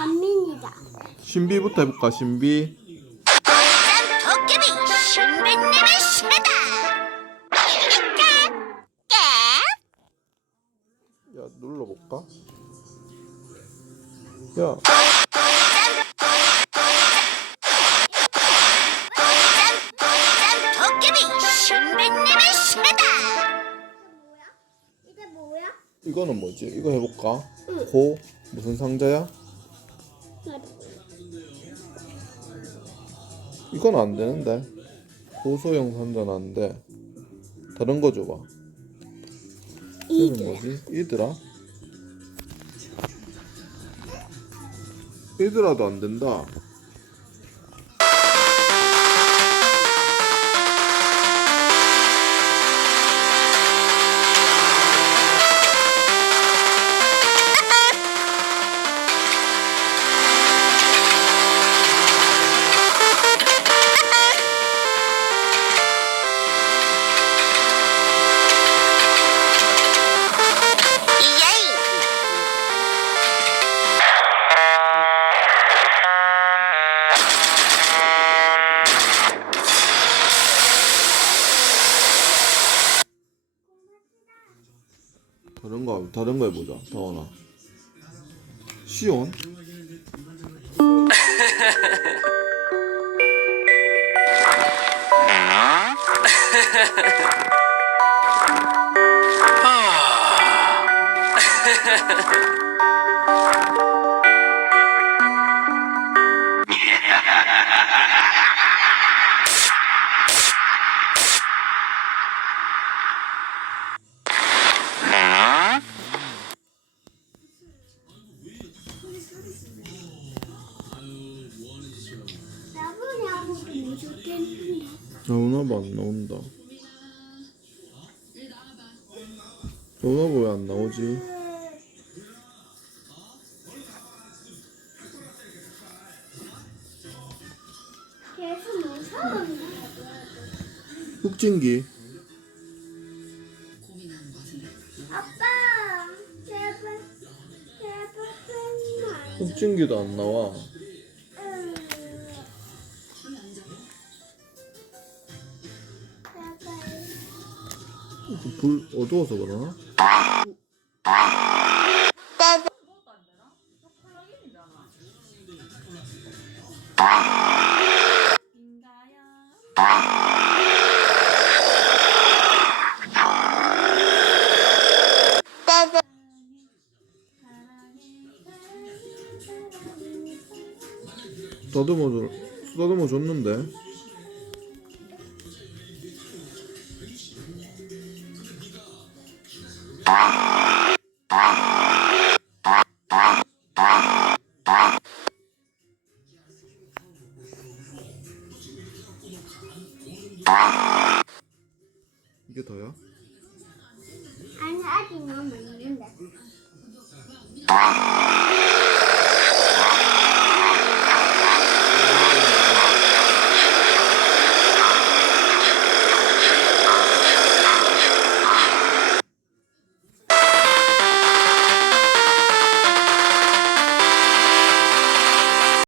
반민이다. 신비부터 해볼까 신비 짠 도깨비 신비님의! 깨! 야 눌러볼까? 야 짠 도깨비 신비님의 시대다 이게 뭐야? 이거는 뭐지? 이거 해볼까? 응. 고 무슨 상자야? 이건 안 되는데 고소형 상자는 안 돼. 다른 거 줘봐. 이는. 뭐지? 이드라? 이드라도 안 된다. 다른 거 다른 거 해보자. 다원아. 시온? 나오나 봐, 안 나온다. 나오나 봐, 왜안 나오지? 계속 무서운데. 흑진기. 아빠, 제발, 제발. 흑진기도 안 나와. 불 어두워서 그러나? 더듬어 줘, 더듬어. 이게 더야? 아니, 아직 너무 있는데. 아